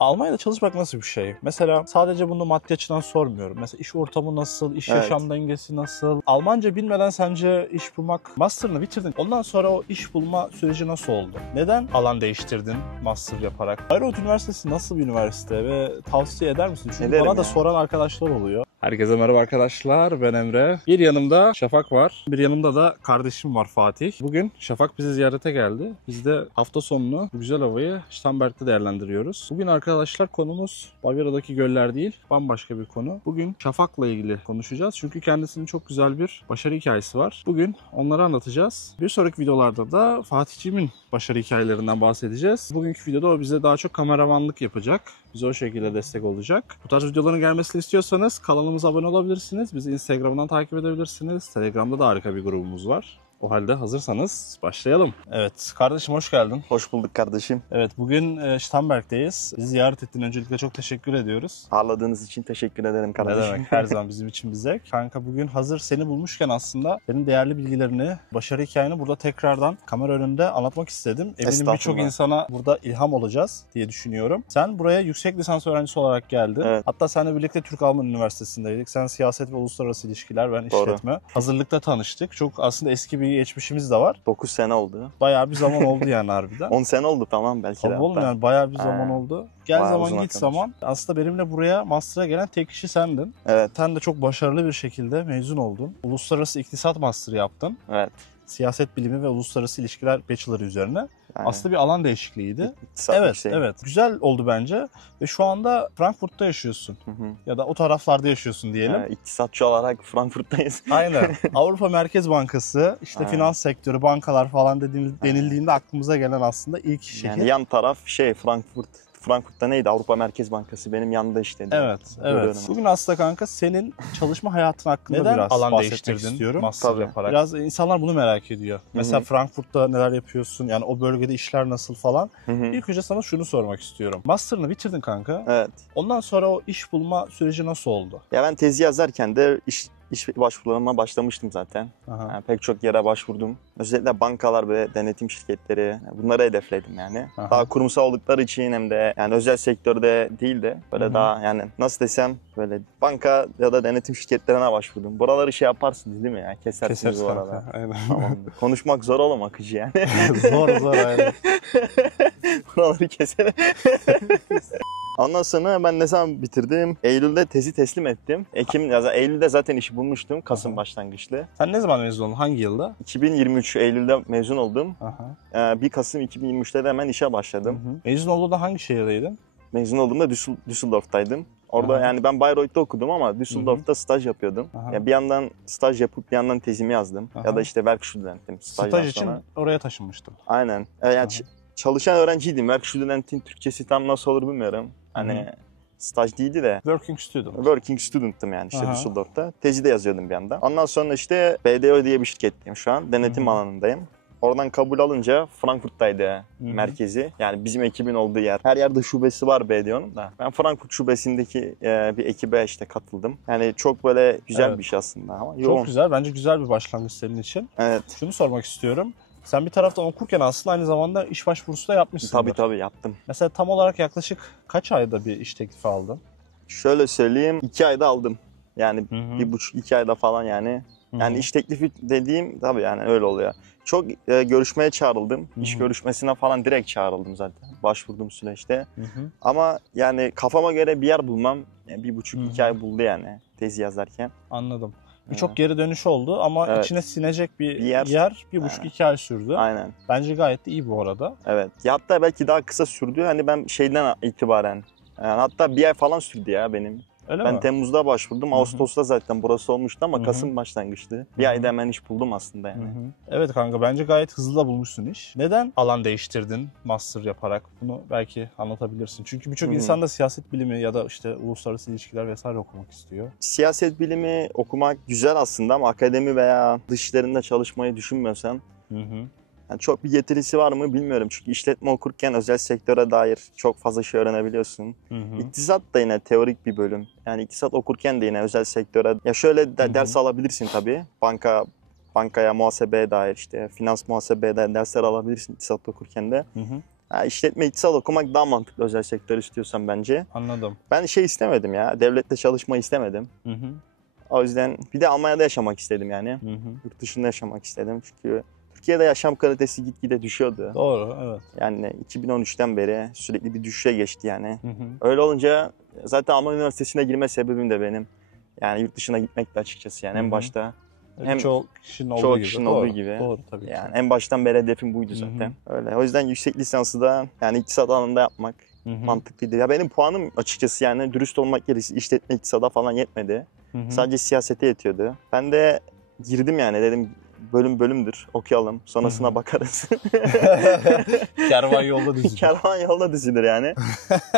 Almanya'da çalışmak nasıl bir şey? Mesela sadece bunu maddi açıdan sormuyorum. Mesela iş ortamı nasıl, iş Evet. yaşam dengesi nasıl? Almanca bilmeden sence iş bulmak, master'ını bitirdin. Ondan sonra o iş bulma süreci nasıl oldu? Neden alan değiştirdin master yaparak? Bayreuth Üniversitesi nasıl bir üniversite ve tavsiye eder misin? Çünkü Ederim bana da ya. soran arkadaşlar oluyor. Herkese merhaba arkadaşlar, ben Emre. Bir yanımda Şafak var, bir yanımda da kardeşim var Fatih. Bugün Şafak bizi ziyarete geldi. Biz de hafta sonunu bu güzel havayı Starnberg'de değerlendiriyoruz. Bugün arkadaşlar konumuz Bavyera'daki göller değil, bambaşka bir konu. Bugün Şafak'la ilgili konuşacağız. Çünkü kendisinin çok güzel bir başarı hikayesi var. Bugün onları anlatacağız. Bir sonraki videolarda da Fatih'cimin başarı hikayelerinden bahsedeceğiz. Bugünkü videoda o bize daha çok kameramanlık yapacak. Bize o şekilde destek olacak. Bu tarz videoların gelmesini istiyorsanız kanalımıza abone olabilirsiniz. Bizi Instagram'dan takip edebilirsiniz. Telegram'da da harika bir grubumuz var. O halde hazırsanız başlayalım. Evet kardeşim, hoş geldin. Hoş bulduk kardeşim. Evet, bugün Starnberg'deyiz. Bizi ziyaret ettiğin öncelikle çok teşekkür ediyoruz. Ağırladığınız için teşekkür ederim kardeşim. Ne demek, her zaman bizim için bir zevk. Kanka bugün hazır seni bulmuşken aslında senin değerli bilgilerini, başarı hikayeni burada tekrardan kamera önünde anlatmak istedim. Eminim birçok insana burada ilham olacağız diye düşünüyorum. Sen buraya yüksek lisans öğrencisi olarak geldin. Evet. Hatta seninle birlikte Türk-Alman Üniversitesi'ndeydik. Sen siyaset ve uluslararası ilişkiler, ben Doğru. işletme. Hazırlıkta tanıştık. Çok aslında eski bir geçmişimiz de var. 9 sene oldu. Bayağı bir zaman oldu yani harbiden. 10 sene oldu tamam belki de. Tabii oğlum, yani bayağı bir zaman oldu. Gel Bayağı zaman uzun git arkadaş. zaman. Aslında benimle buraya master'a gelen tek kişi sendin. Evet. Sen de çok başarılı bir şekilde mezun oldun. Uluslararası İktisat Master'ı yaptın. Evet. Siyaset bilimi ve uluslararası ilişkiler bachelor'ı üzerine. Yani, Aslında bir alan değişikliğiydi. evet. Evet. Güzel oldu bence. Ve şu anda Frankfurt'ta yaşıyorsun. Hı hı. Ya da o taraflarda yaşıyorsun diyelim. İktisatçı olarak Frankfurt'tayız. Aynen. Avrupa Merkez Bankası, işte finans sektörü, bankalar falan denildiğinde aklımıza gelen aslında ilk şehir. Yani yan taraf Frankfurt'ta neydi? Avrupa Merkez Bankası benim yanında işte. Evet. Bugün aslında kanka senin çalışma hayatın hakkında Neden biraz alan bahsetmek değiştirdin? istiyorum. Master Tabii. yaparak. Biraz insanlar bunu merak ediyor. Mesela Frankfurt'ta neler yapıyorsun? Yani o bölgede işler nasıl falan. İlk önce sana şunu sormak istiyorum. Master'ını bitirdin kanka. Evet. Ondan sonra o iş bulma süreci nasıl oldu? Ya ben tezi yazarken de iş başvurularıma başlamıştım zaten. Yani pek çok yere başvurdum. Özellikle bankalar ve denetim şirketleri, bunları hedefledim yani. Daha kurumsal oldukları için hem de yani özel sektörde değil de böyle daha yani nasıl desem böyle banka ya da denetim şirketlerine başvurdum. Buraları şey yaparsınız değil mi ya? Kesersiniz bu arada. Aynen. Tamamdır. Konuşmak zor oğlum akıcı yani. zor aynen. Buraları keselim. Ondan sonra ben ne zaman bitirdim? Eylül'de tezi teslim ettim. Eylül'de zaten işi bulmuştum. Kasım başlangıçlı. Sen ne zaman mezun oldun? Hangi yılda? 2023 Eylül'de mezun oldum. 1 Kasım 2023'te de hemen işe başladım. Mezun olduğunda hangi şehirdeydin? Mezun olduğumda Düsseldorf'taydım. Orada yani ben Bayreuth'ta okudum ama Düsseldorf'ta staj yapıyordum. Yani bir yandan staj yapıp bir yandan tezimi yazdım. Ya da işte Werkstudentim. Staj için oraya taşınmıştım. Aynen. Yani çalışan öğrenciydim. Werkstudentin Türkçesi tam nasıl olur bilmiyorum. Hani staj değildi de. Working student'tım yani işte Düsseldorf'ta. Tezi de yazıyordum bir yandan. Ondan sonra işte BDO diye bir şirketteyim şu an. Denetim alanındayım. Oradan kabul alınca Frankfurt'taydı merkezi. Yani bizim ekibin olduğu yer. Her yerde şubesi var BDO'nun da. Ben Frankfurt şubesindeki bir ekibe işte katıldım. Yani çok böyle güzel bir iş aslında ama yoğun. Çok güzel. Bence güzel bir başlangıç senin için. Evet. Şunu sormak istiyorum. Sen bir taraftan okurken aslında aynı zamanda iş başvurusu da yapmışsındır. Tabii yaptım. Mesela tam olarak yaklaşık kaç ayda bir iş teklifi aldın? Şöyle söyleyeyim, 2 ayda aldım. Yani 1,5-2 ayda falan yani. Yani iş teklifi dediğim tabii yani öyle oluyor. Çok görüşmeye çağrıldım. İş görüşmesine falan direkt çağrıldım zaten. Başvurduğum süreçte. Ama yani kafama göre bir yer bulmam 1,5-2 ay buldu yani tezi yazarken. Anladım. Birçok geri dönüş oldu ama içine sinecek bir yer 1,5-2 ay sürdü. Aynen. Bence gayet de iyi bu arada. Evet. Ya hatta belki daha kısa sürdü. Hani ben şeyden itibaren yani hatta bir ay falan sürdü ya benim. Ben mi? Temmuz'da başvurdum. Ağustos'ta zaten burası olmuştu ama Kasım başlangıçtı. Bir ayda hemen iş buldum aslında yani. Evet kanka, bence gayet hızlı da bulmuşsun iş. Neden alan değiştirdin master yaparak? Bunu belki anlatabilirsin. Çünkü birçok insan da siyaset bilimi ya da işte uluslararası ilişkiler vesaire okumak istiyor. Siyaset bilimi okumak güzel aslında ama akademi veya dış işlerinde çalışmayı düşünmüyorsan yani çok bir getirisi var mı bilmiyorum. Çünkü işletme okurken özel sektöre dair çok fazla şey öğrenebiliyorsun. İktisat da yine teorik bir bölüm. Yani iktisat okurken de yine özel sektöre ya şöyle ders alabilirsin tabii. Bankaya, muhasebeye dair işte finans muhasebeye dair dersler alabilirsin iktisat okurken de. Ya işletme iktisat okumak daha mantıklı özel sektör istiyorsan bence. Anladım. Ben şey istemedim ya. Devlette çalışmayı istemedim. Hı hı. O yüzden bir de Almanya'da yaşamak istedim yani. Hı hı. Yurt dışında yaşamak istedim. Çünkü Türkiye'de yaşam kalitesi gitgide düşüyordu. Doğru, evet. Yani 2013'ten beri sürekli bir düşüşe geçti yani. Hı hı. Öyle olunca zaten Alman Üniversitesi'ne girme sebebim de benim. Yani yurt dışına gitmekti açıkçası yani Hı hı. en başta. Hem Çoğu kişinin olduğu çoğu gibi. kişinin Doğru, olduğu gibi. Doğru tabii ki. Yani en baştan beri hedefim buydu Hı hı. zaten. Öyle. O yüzden yüksek lisansı da yani iktisat alanında yapmak Hı hı. mantıklıydı. Ya benim puanım açıkçası yani dürüst olmak gerekirse işletme iktisada falan yetmedi. Hı hı. Sadece siyasete yetiyordu. Ben de girdim yani dedim bölümdür okuyalım sonrasına Hı hı. bakarız. Kervan yolda dizilir. Kervan yolda dizilir yani.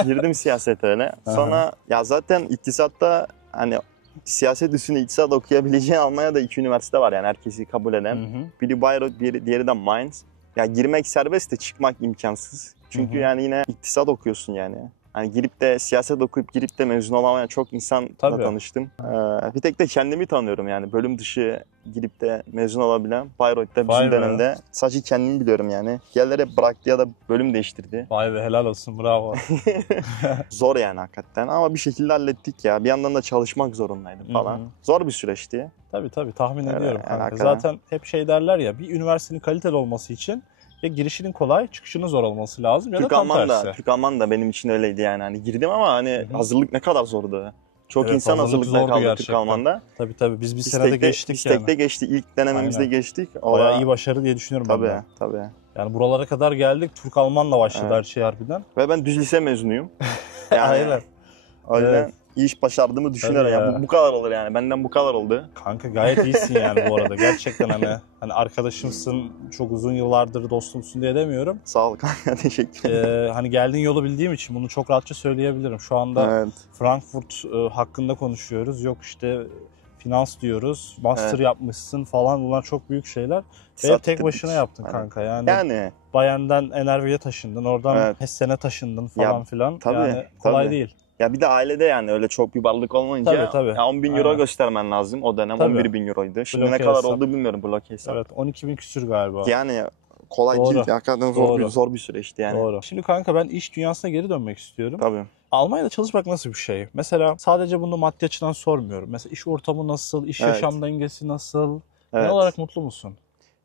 Girdim siyasete öyle. Sonra ya zaten iktisatta hani siyaset üstüne iktisat okuyabileceğin Almanya'da 2 üniversite var yani herkesi kabul eden. Hı hı. Biri Bayreuth, diğeri de Mainz. Ya girmek serbest de çıkmak imkansız. Çünkü Hı hı. yani yine iktisat okuyorsun yani. Hani girip de siyaset okuyup girip de mezun olamayan çok insanla Tabii. tanıştım. Bir tek de kendimi tanıyorum yani. Bölüm dışı girip de mezun olabilen Bayreuth'ta Vay bizim be. dönemde sadece kendimi biliyorum yani. Diğerleri hep bıraktı ya da bölüm değiştirdi. Vay be, helal olsun, bravo. Zor yani hakikaten ama bir şekilde hallettik ya. Bir yandan da çalışmak zorundaydım falan. Hı hı. Zor bir süreçti. Tabii tahmin Evet, ediyorum yani kanka. hakikaten. Zaten hep şey derler ya, bir üniversitenin kaliteli olması için ya girişinin kolay, çıkışının zor olması lazım ya da tam tersi. Türk Alman da benim için öyleydi yani. Hani girdim ama hani Hı hı. hazırlık ne kadar zordu. Çok Evet, insan hazırlık hazırlıkta zordu kaldı Türk gerçekten. Alman'da. Tabii biz bir senede geçtik yani. İstekte geçti. İlk denememizde Aynen. geçtik. Bayağı iyi başarı diye düşünüyorum ben de. Tabii. Yani buralara kadar geldik. Türk Almanla başladı Evet. her şey harbiden. Ve ben düz lise mezunuyum. Yani Aynen. o yüzden Evet. iyi iş başardığımı düşünüyorum. Tabii Ya. ya. Bu kadar olur yani. Benden bu kadar oldu. Kanka gayet iyisin yani bu arada. Gerçekten hani arkadaşımsın, çok uzun yıllardır dostumsun diye demiyorum. Sağ ol kanka. Teşekkür ederim. Hani geldiğin yolu bildiğim için bunu çok rahatça söyleyebilirim. Şu anda Evet. Frankfurt hakkında konuşuyoruz. Yok işte finans diyoruz. Master Evet. yapmışsın falan. Bunlar çok büyük şeyler. Ve İktisat tek bitirdik. başına yaptın Aynen. kanka. Yani Yani Bayern'den NRW'ye taşındın. Oradan Evet. Hessen'e taşındın falan Ya, filan. tabii, Yani kolay tabii. değil. ya bir de ailede yani öyle çok bir varlık olmayınca Tabii. ya 10 bin euro Aynen. göstermen lazım. O dönem Tabii. 11 bin euroydu. Şimdi Bloke ne kadar hesap. oldu bilmiyorum bloke hesap. Evet, 12 bin küsür galiba. Yani kolay Doğru. değil. Hakikaten Doğru. zor bir süreçti yani. Doğru. Şimdi kanka ben iş dünyasına geri dönmek istiyorum. Tabii. Almanya'da çalışmak nasıl bir şey? Mesela sadece bunu maddi açıdan sormuyorum. Mesela iş ortamı nasıl, iş Evet. yaşam dengesi nasıl? Evet. Ne olarak mutlu musun?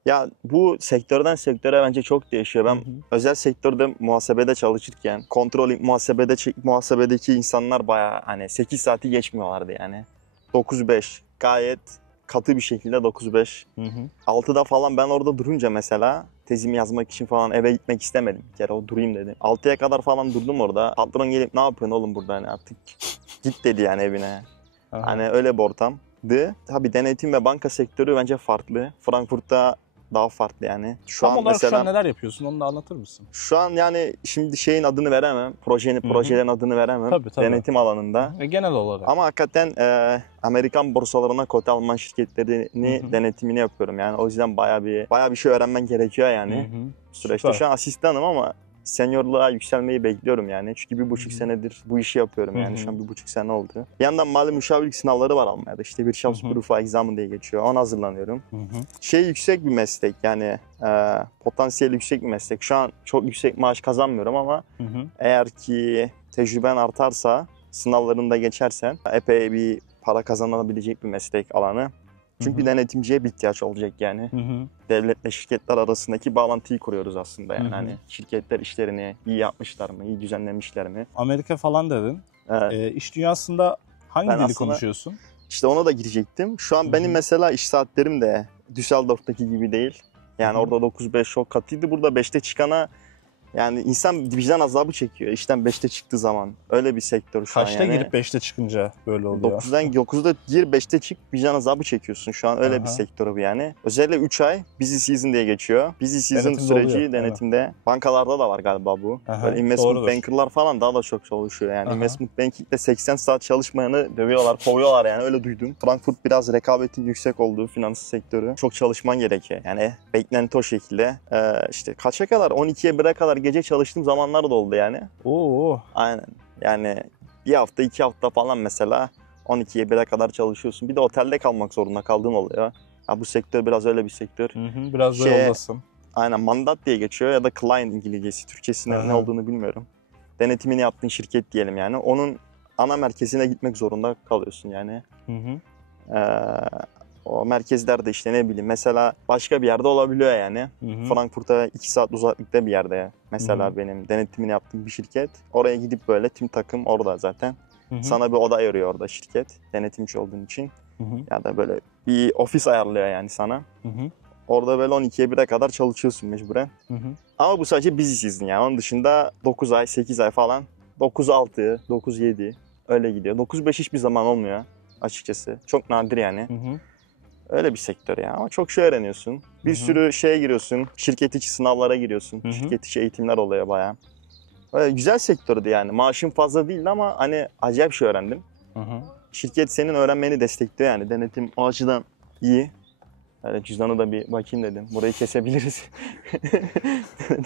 Ya bu sektörden sektöre bence çok değişiyor. Ben Hı hı. özel sektörde muhasebede çalışırken controlling muhasebedeki insanlar bayağı hani 8 saati geçmiyorlardı yani. 9-5 gayet katı bir şekilde 9-5. Hı hı. 6'da falan ben orada durunca mesela tezimi yazmak için falan eve gitmek istemedim. Bir kere o durayım dedim. 6'ya kadar falan durdum orada. Patron gelip ne yapıyorsun oğlum burada hani artık git dedi yani evine. Aha. Hani öyle bir ortamdı. Tabii denetim ve banka sektörü bence farklı. Frankfurt'ta daha farklı yani. Tam olarak şu an neler yapıyorsun, onu da anlatır mısın? Şu an yani şimdi şeyin adını veremem. Projelerin adını veremem. Tabii. Denetim alanında. Genel olarak. Ama hakikaten Amerikan borsalarına kote alınan şirketlerini Hı hı. denetimini yapıyorum. Yani o yüzden bayağı bir şey öğrenmen gerekiyor yani. Hı hı. Süreçte Süper. şu an asistanım ama seniorluğa yükselmeyi bekliyorum yani. Çünkü 1,5 senedir bu işi yapıyorum yani. Hı hı. Şu an 1,5 sene oldu. Bir yandan mali müşavirlik sınavları var Almanya'da. İşte bir Wirtschaftsprüfer examen diye geçiyor. Ona hazırlanıyorum. Hı hı. Yüksek bir meslek yani potansiyeli yüksek bir meslek. Şu an çok yüksek maaş kazanmıyorum ama Hı hı. eğer ki tecrüben artarsa, sınavlarında geçersen epey bir para kazanabilecek bir meslek alanı. Çünkü bir denetimciye bir ihtiyaç olacak yani. Hı hı. Devletle şirketler arasındaki bağlantıyı kuruyoruz aslında yani. Hı hı. Hani şirketler işlerini iyi yapmışlar mı, iyi düzenlemişler mi? Amerika falan dedin. Evet. İş dünyasında hangi Ben dili aslında- konuşuyorsun? İşte ona da girecektim. Şu an Hı benim hı. mesela iş saatlerim de Düsseldorf'taki gibi değil. Yani Hı hı. orada 9-5 çok katıydı. Burada 5'te çıkana yani insan vicdan azabı çekiyor işten 5'te çıktığı zaman. Öyle bir sektör şu an Kaçta yani. girip 5'te çıkınca böyle oluyor? 9'da gir 5'te çık vicdan azabı çekiyorsun. Şu an öyle bir Aha. sektör bu yani. Özellikle 3 ay busy season diye geçiyor. Busy season Denetimde süreci oluyor, denetimde. Bankalarda da var galiba bu. Aha, Böyle investment doğrudur. bankerlar falan daha da çok çalışıyor yani. Aha. Investment banking'de 80 saat çalışmayanı dövüyorlar, kovuyorlar yani öyle duydum. Frankfurt biraz rekabetin yüksek olduğu finans sektörü. Çok çalışman gerekiyor. Yani beklenti o şekilde. İşte kaça kadar? 12'ye 1'e kadar gece çalıştığım zamanlar da oldu yani. Oo. Aynen. Yani bir hafta 2 hafta falan mesela 12'ye 1'e kadar çalışıyorsun. Bir de otelde kalmak zorunda kaldığın oluyor. Ha, bu sektör biraz öyle bir sektör. Hı hı, biraz da Şey- yoldasın. aynen mandat diye geçiyor ya da client İngilizcesi. Türkçesinde Aha. ne olduğunu bilmiyorum. Denetimini yaptığın şirket diyelim yani. Onun ana merkezine gitmek zorunda kalıyorsun yani. Hı hı. O merkezler de işte ne bileyim mesela başka bir yerde olabiliyor yani. Hı hı. Frankfurt'a 2 saat uzaklıkta bir yerde mesela Hı hı. benim denetimini yaptığım bir şirket. Oraya gidip böyle tüm takım orada zaten. Hı hı. Sana bir oda ayırıyor orada şirket denetimci olduğun için. Hı hı. Ya da böyle bir ofis ayarlıyor yani sana. Hı hı. Orada böyle 12'ye 1'e kadar çalışıyorsun mecburen. Hı hı. Ama bu sadece busy season yani. Onun dışında 9 ay, 8 ay falan. 9-6, 9-7 öyle gidiyor. 9-5 hiçbir zaman olmuyor açıkçası. Çok nadir yani. Hı hı. Öyle bir sektör ya ama çok şey öğreniyorsun. Bir Hı hı. sürü şeye giriyorsun. Şirket içi sınavlara giriyorsun. Hı hı. Şirket içi eğitimler oluyor bayağı. Öyle güzel sektördü yani. Maaşım fazla değildi ama hani acayip şey öğrendim. Hı hı. Şirket senin öğrenmeni destekliyor yani. Denetim o açıdan iyi. Öyle cüzdanı da bir bakayım dedim. Burayı kesebiliriz.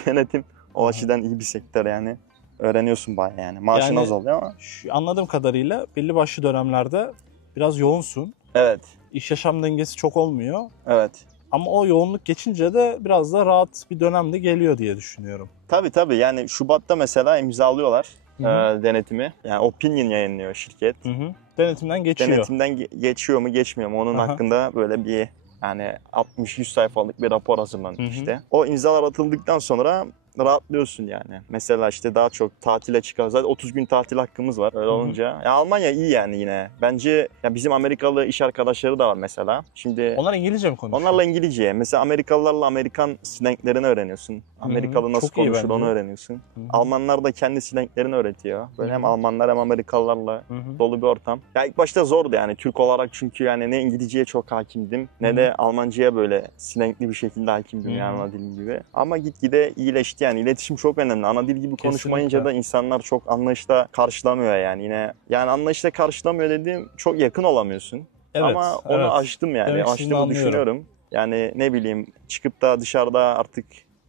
Denetim o açıdan iyi bir sektör yani. Öğreniyorsun bayağı yani. Maaşın Yani az oluyor ama. Anladığım kadarıyla belli başlı dönemlerde biraz yoğunsun. Evet. İş yaşam dengesi çok olmuyor. Evet. Ama o yoğunluk geçince de biraz da rahat bir dönem de geliyor diye düşünüyorum. Tabii yani Şubat'ta mesela imzalıyorlar Hı hı. denetimi. Yani opinion yayınlıyor şirket. Hı hı. Denetimden geçiyor. Denetimden geçiyor mu geçmiyor mu onun Aha. hakkında böyle bir yani 60-100 sayfalık bir rapor hazırlanıyor Hı hı. işte. O imzalar atıldıktan sonra rahatlıyorsun yani. Mesela işte daha çok tatile çıkar. Zaten 30 gün tatil hakkımız var öyle Hı hı. olunca. Ya Almanya iyi yani yine. Bence ya bizim Amerikalı iş arkadaşları da var mesela. Şimdi Onlar İngilizce mi konuşuyor? onlarla İngilizce. Mesela Amerikalılarla Amerikan slanglerini öğreniyorsun. Amerikalı nasıl Çok iyi konuşur bence. onu öğreniyorsun. Hı hı. Almanlar da kendi slanglerini öğretiyor. Böyle Hı hem hı. Almanlar hem Amerikalılarla Hı hı. dolu bir ortam. Ya ilk başta zordu yani Türk olarak çünkü yani ne İngilizceye çok hakimdim ne Hı de Almancaya böyle slangli bir şekilde hakimdim Hı hı. yani ana dilim gibi. Ama gitgide iyileşti yani iletişim çok önemli. Ana dil gibi konuşmayınca Kesinlikle. da insanlar çok anlayışla karşılamıyor yani yine. Yani anlayışla karşılamıyor dediğim çok yakın olamıyorsun. Evet, Ama onu evet. aştım yani. Demek istediğini Aştığımı anlıyorum. düşünüyorum. Yani ne bileyim çıkıp da dışarıda artık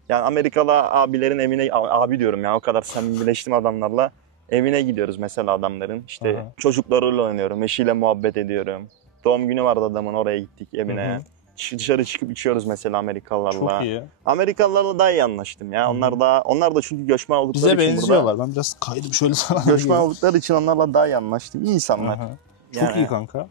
yani Amerikalı abilerin evine abi diyorum ya o kadar samimileştim adamlarla. Evine gidiyoruz mesela adamların. İşte Aha. çocuklarıyla oynuyorum, eşiyle muhabbet ediyorum. Doğum günü vardı adamın oraya gittik Hı evine. hı. Dışarı çıkıp içiyoruz mesela Çok Amerikalılarla. iyi. Amerikalılarla daha iyi anlaştım ya. Hı hı. Onlar da çünkü göçmen oldukları Bize için burada. benziyorlar. Ben biraz kaydım şöyle sana Göçmen geleyim. oldukları için onlarla daha iyi anlaştım. İyi insanlar. Aha. Çok Yani iyi kanka.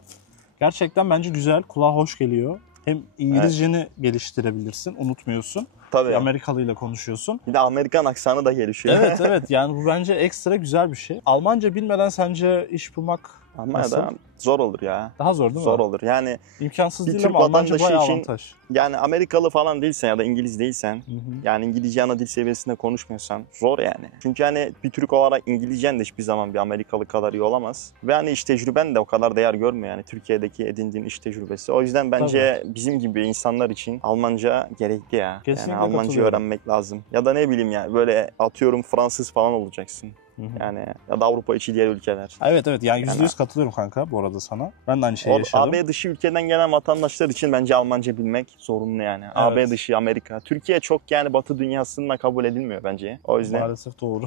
Gerçekten bence güzel. Kulağa hoş geliyor. Hem evet. İngilizceni geliştirebilirsin. Unutmuyorsun. Bir Tabii. Amerikalı ile konuşuyorsun. Bir de Amerikan aksanı da gelişiyor. Evet evet yani bu bence ekstra güzel bir şey. Almanca bilmeden sence iş bulmak nasıl? Almanya'da zor olur ya. Daha zor değil Zor mi? olur. Yani İmkansız bir değil Türk ama Almanca vatandaşı bayağı için avantaj. yani Amerikalı falan değilsen ya da İngiliz değilsen Hı hı. yani İngilizce ana dil seviyesinde konuşmuyorsan zor yani. Çünkü hani bir Türk olarak İngilizcen de hiçbir zaman bir Amerikalı kadar iyi olamaz. Ve hani iş tecrüben de o kadar değer görmüyor yani Türkiye'deki edindiğin iş tecrübesi. O yüzden bence bizim gibi insanlar için Almanca gerekli ya. Kesinlikle Yani Almanca katılıyorum. öğrenmek lazım. Ya da ne bileyim yani böyle atıyorum Fransız falan olacaksın. Hı hı. Yani ya da Avrupa içi diğer ülkeler. Evet evet yani Yani- %100 katılıyorum kanka bu arada sana. Ben de aynı şeyi yaşadım. AB dışı ülkeden gelen vatandaşlar için bence Almanca bilmek zorunlu yani. AB dışı Amerika. Türkiye çok yani Batı dünyasında kabul edilmiyor bence. O yüzden Maalesef doğru.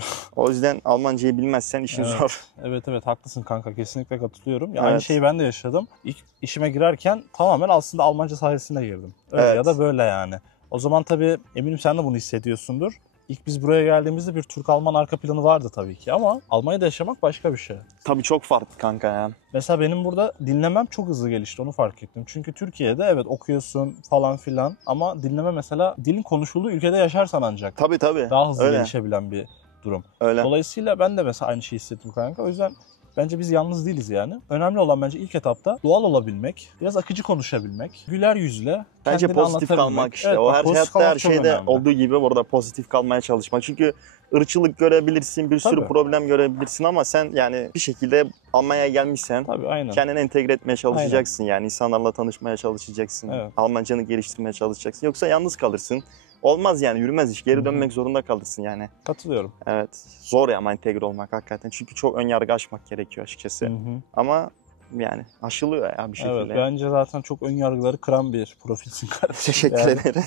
Almancayı bilmezsen işin Evet. zor. Evet evet haklısın kanka kesinlikle katılıyorum. Ya aynı Evet. şeyi ben de yaşadım. İlk işime girerken tamamen aslında Almanca sayesinde girdim. Öyle Evet. ya da böyle yani. O zaman tabii eminim sen de bunu hissediyorsundur. İlk biz buraya geldiğimizde bir Türk-Alman arka planı vardı tabii ki ama Almanya'da yaşamak başka bir şey. Tabii çok farklı kanka ya. Mesela benim burada dinlemem çok hızlı gelişti onu fark ettim. Çünkü Türkiye'de evet okuyorsun falan filan ama dinleme mesela dilin konuşulduğu ülkede yaşarsan ancak Tabii. daha hızlı Öyle. gelişebilen bir durum. Öyle. Dolayısıyla ben de mesela aynı şeyi hissettim kanka. O yüzden bence biz yalnız değiliz yani. Önemli olan bence ilk etapta doğal olabilmek, biraz akıcı konuşabilmek, güler yüzle Bence kendini pozitif anlatabilmek. kalmak işte. Evet, O bak, her pozitif hayatta her kalmak çok şeyde önemli. olduğu gibi burada pozitif kalmaya çalışmak. Çünkü ırkçılık görebilirsin, bir sürü Tabii. problem görebilirsin ama sen yani bir şekilde Almanya'ya gelmişsen Tabii aynen. kendini entegre etmeye çalışacaksın yani insanlarla tanışmaya çalışacaksın. Evet. Almancanı geliştirmeye çalışacaksın. Yoksa yalnız kalırsın. Olmaz yani yürümez iş. Geri dönmek zorunda kalırsın yani. Katılıyorum. Evet. Zor ya ama entegre olmak hakikaten. Çünkü çok ön yargı aşmak gerekiyor açıkçası. Ama yani aşılıyor ya bir şekilde. Evet bence zaten çok ön yargıları kıran bir profilsin kardeşim. Teşekkür Yani. ederim.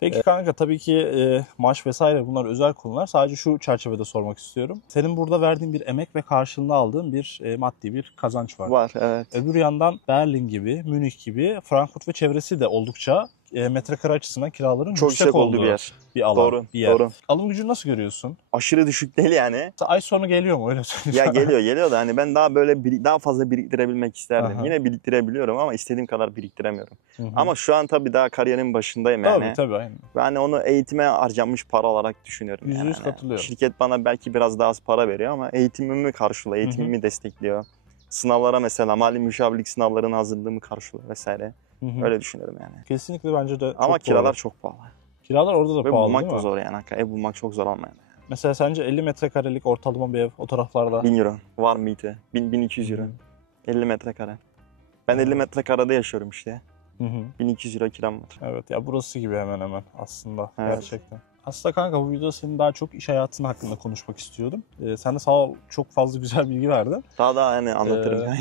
Peki kanka tabii ki maaş vesaire bunlar özel konular. Sadece şu çerçevede sormak istiyorum. Senin burada verdiğin bir emek ve karşılığında aldığın bir maddi bir kazanç var. Var evet. Öbür yandan Berlin gibi, Münih gibi, Frankfurt ve çevresi de oldukça metrekare açısından kiraların Çok yüksek olduğu bir yer. bir alan, Doğru, bir yer. doğru. Alım gücünü nasıl görüyorsun? Aşırı düşük değil yani. Ay sonu geliyor mu öyle söyleyeyim? Ya geliyor da hani ben daha böyle daha fazla biriktirebilmek isterdim. Aha. Yine biriktirebiliyorum ama istediğim kadar biriktiremiyorum. Hı hı. Ama şu an tabii daha kariyerimin başındayım yani. Tabii aynen. Ve hani onu eğitime harcanmış para olarak düşünüyorum. %100 yani. katılıyorum. Şirket bana belki biraz daha az para veriyor ama eğitimimi karşılıyor, eğitimimi destekliyor. Sınavlara mesela mali müşavirlik sınavlarına hazırlığımı karşılıyor vesaire. Hı hı. Öyle düşünüyorum yani. Kesinlikle bence de Ama çok kiralar doğru. çok pahalı. Kiralar orada da Ve pahalı bulmak değil da mi? zor yani. Ev bulmak çok zor Almanya'da. Mesela sence 50 metrekarelik ortalama bir ev o taraflarda? 1000 euro. Var mıydı? 1200 euro. 50 metrekare. Ben 50 metrekarede yaşıyorum işte. Hı hı. 1200 euro kiram var. Evet ya burası gibi hemen hemen aslında Evet. gerçekten. Aslında kanka bu videoda senin daha çok iş hayatın hakkında konuşmak istiyordum. Sen de sağ ol çok fazla güzel bilgi verdin. Daha hani anlatırım yani.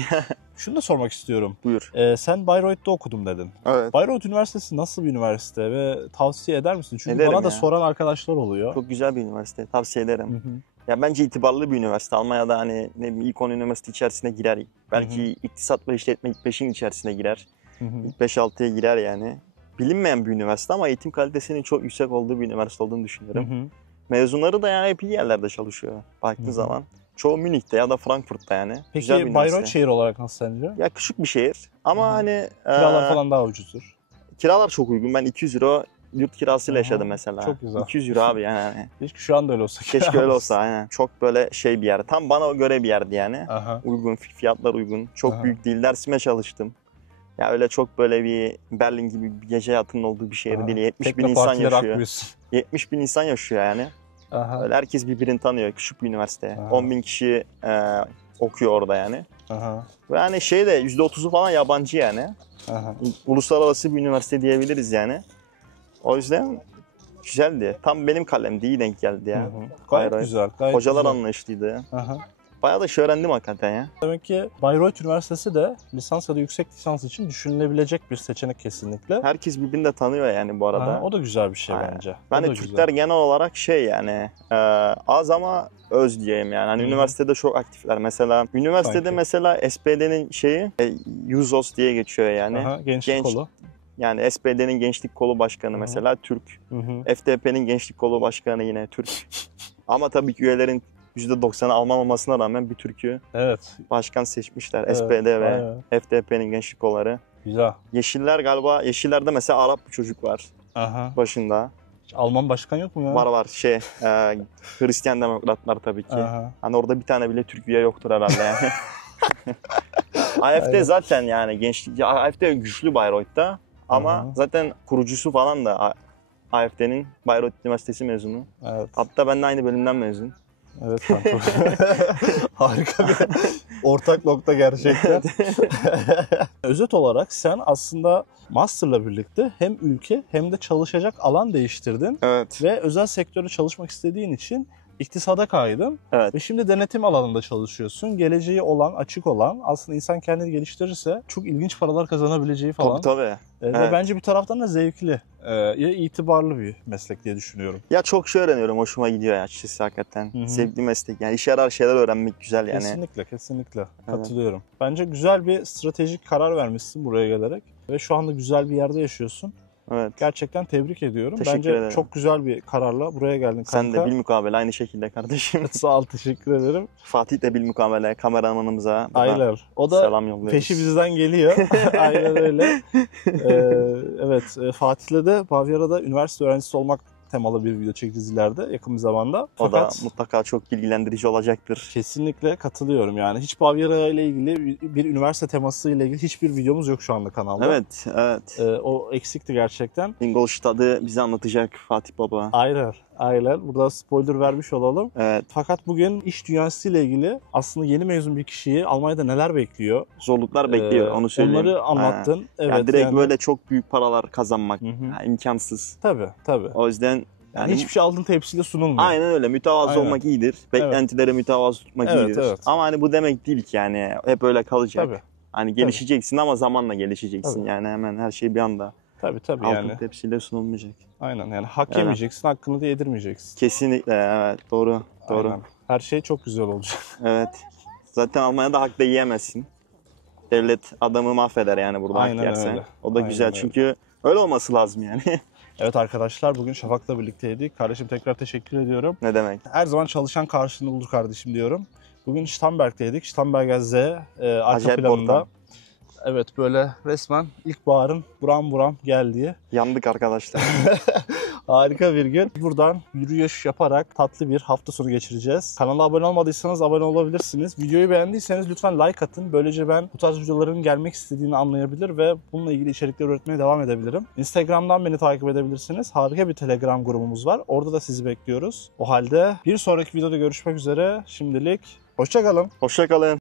Şunu da sormak istiyorum. Buyur. Sen Bayreuth'te okudum dedin. Evet. Bayreuth Üniversitesi nasıl bir üniversite ve tavsiye eder misin? Çünkü Ederim bana da ya. soran arkadaşlar oluyor. Çok güzel bir üniversite. Tavsiye ederim. Hı hı. Ya bence itibarlı bir üniversite. Almanya'da hani ne bileyim, ilk 10 üniversite içerisine girer. Belki iktisat ve işletme ilk 5'in içerisine girer. Hı hı. İlk 5-6'ya girer yani. Bilinmeyen bir üniversite ama eğitim kalitesinin çok yüksek olduğu bir üniversite olduğunu Hı düşünüyorum. hı. Mezunları da yani hep iyi yerlerde çalışıyor baktığın Hı hı. zaman. Çoğu Münih'te ya da Frankfurt'ta yani. Güzel bir Peki üniversite. Bayreuth şehir olarak nasıl sence? Ya küçük bir şehir ama Hı hı. hani Kiralar falan daha ucuzdur. kiralar çok uygun. Ben 200 euro yurt kirasıyla Aha, yaşadım mesela. çok güzel. 200 euro abi yani. Keşke şu anda öyle olsa. Keşke öyle olsa aynen. Çok böyle şey bir yer. Tam bana göre bir yerdi yani. Aha. Uygun, fiyatlar uygun. Çok Aha. büyük değil. Dersime çalıştım. Ya öyle çok böyle bir Berlin gibi bir gece hayatının olduğu bir şehir Aha. değil. 70 bin Tekno insan partileri yaşıyor. akmıyorsun. 70 bin insan yaşıyor yani. Aha. Öyle herkes birbirini tanıyor. Küçük bir üniversite. Aha. 10 bin kişi okuyor orada yani. Aha. Ve hani şey de %30'u falan yabancı yani. Aha. Uluslararası bir üniversite diyebiliriz yani. O yüzden güzeldi. Tam benim kalemdi. İyi denk geldi ya. Hı hı. Gayet Hayır, güzel. Gayet Hocalar güzel. anlayışlıydı. Aha. Bayağı da şey öğrendim hakikaten ya. Demek ki Bayreuth Üniversitesi de lisans ya da yüksek lisans için düşünülebilecek bir seçenek kesinlikle. Herkes birbirini de tanıyor yani bu arada. Aha, o da güzel bir şey Aynen. bence. O Ben da de güzel. Türkler genel olarak şey yani az ama öz diyeyim yani. Hani Hı hı. üniversitede çok aktifler. Mesela üniversitede Sanki. mesela SPD'nin şeyi Yuzos diye geçiyor yani. Aha, gençlik kolu. Yani SPD'nin gençlik kolu başkanı Hı hı. mesela Türk. Hı hı. FDP'nin gençlik kolu başkanı yine Türk. Ama tabii ki üyelerin %90'ı Alman olmasına rağmen bir Türk'ü Evet. başkan seçmişler. Evet, SPD ve aynen. FDP'nin gençlik kolları. Güzel. Yeşiller galiba, Yeşiller'de mesela Arap bir çocuk var Aha. başında. Hiç Alman başkan yok mu ya? Var Hristiyan demokratlar tabii ki. Aha. Hani orada bir tane bile Türk üye yoktur herhalde yani. AfD Aynen. zaten yani gençlik, AfD güçlü Bayreuth'ta ama Aha. zaten kurucusu falan da AfD'nin Bayreuth Üniversitesi mezunu. Evet. Hatta ben de aynı bölümden mezun. Evet kanka. Harika bir ortak nokta gerçekten. Özet olarak sen aslında master'la birlikte hem ülke hem de çalışacak alan değiştirdin Evet. ve özel sektörde çalışmak istediğin için iktisada kaydın Evet. ve şimdi denetim alanında çalışıyorsun. Geleceği olan, açık olan, aslında insan kendini geliştirirse çok ilginç paralar kazanabileceği falan. Tabii. Ve Evet. bence bir taraftan da zevkli, itibarlı bir meslek diye düşünüyorum. Ya çok şey öğreniyorum. Hoşuma gidiyor ya açıkçası hakikaten. Hı hı. Zevkli meslek. Yani işe yarar şeyler öğrenmek güzel yani. Kesinlikle. Katılıyorum. Bence güzel bir stratejik karar vermişsin buraya gelerek. Ve şu anda güzel bir yerde yaşıyorsun. Evet. Gerçekten tebrik ediyorum. Teşekkür Bence ederim. çok güzel bir kararla buraya geldin kanka. Sen de bilmukabele aynı şekilde kardeşim. Sağ ol, teşekkür ederim. Fatih de bilmukabele kameramanımıza Aynen. O da selam yolluyoruz. peşi bizden geliyor. Aynen öyle. Evet, Fatih'le de Bavyera'da üniversite öğrencisi olmak temalı bir video çekeceğiz ileride yakın bir zamanda. O da Fakat mutlaka çok bilgilendirici olacaktır. kesinlikle katılıyorum yani. Hiç Bavyera ile ilgili bir üniversite teması ile ilgili hiçbir videomuz yok şu anda kanalda. Evet. O eksikti gerçekten. Ingolstadt'ı bize anlatacak Fatih Baba. Aynen. Burada spoiler vermiş olalım. Evet. Fakat bugün iş dünyası ile ilgili aslında yeni mezun bir kişiyi Almanya'da neler bekliyor? Zorluklar bekliyor onu söyleyeyim. Onları anlattın. Ha. Evet. Yani direkt böyle çok büyük paralar kazanmak Hı hı. imkansız. Tabii. O yüzden Yani hiçbir şey altın tepsiyle sunulmuyor. aynen öyle. Mütevazı Aynen. olmak iyidir. Beklentileri mütevazı tutmak Evet, iyidir. evet. Ama hani bu demek değil ki yani hep öyle kalacak. Tabii. Hani gelişeceksin ama zamanla gelişeceksin. Tabii. Yani hemen her şey bir anda Tabii altın yani. tepsiyle sunulmayacak. Aynen yani hak Evet. yemeyeceksin, hakkını da yedirmeyeceksin. Kesinlikle evet doğru. Aynen. Her şey çok güzel olacak. Evet. Zaten Almanya'da hak da yiyemezsin. Devlet adamı mahveder yani burada hak Aynen yersen. öyle. O da Aynen güzel öyle. çünkü Öyle olması lazım yani. Evet arkadaşlar, bugün Şafak'la birlikteydik. Kardeşim tekrar teşekkür ediyorum. Ne demek? Her zaman çalışan karşılığını bulur kardeşim diyorum. Bugün Starnberg'teydik. Starnberger Z arka Acayip planında. ortam. Evet, böyle resmen ilkbaharın buram buram geldiği Yandık arkadaşlar. harika bir gün. Buradan yürüyüş yaparak tatlı bir hafta sonu geçireceğiz. Kanala abone olmadıysanız abone olabilirsiniz. Videoyu beğendiyseniz lütfen like atın. Böylece ben bu tarz videoların gelmek istediğini anlayabilir ve bununla ilgili içerikler üretmeye devam edebilirim. Instagram'dan beni takip edebilirsiniz. Harika bir Telegram grubumuz var. Orada da sizi bekliyoruz. O halde bir sonraki videoda görüşmek üzere. Şimdilik hoşça kalın. Hoşça kalın.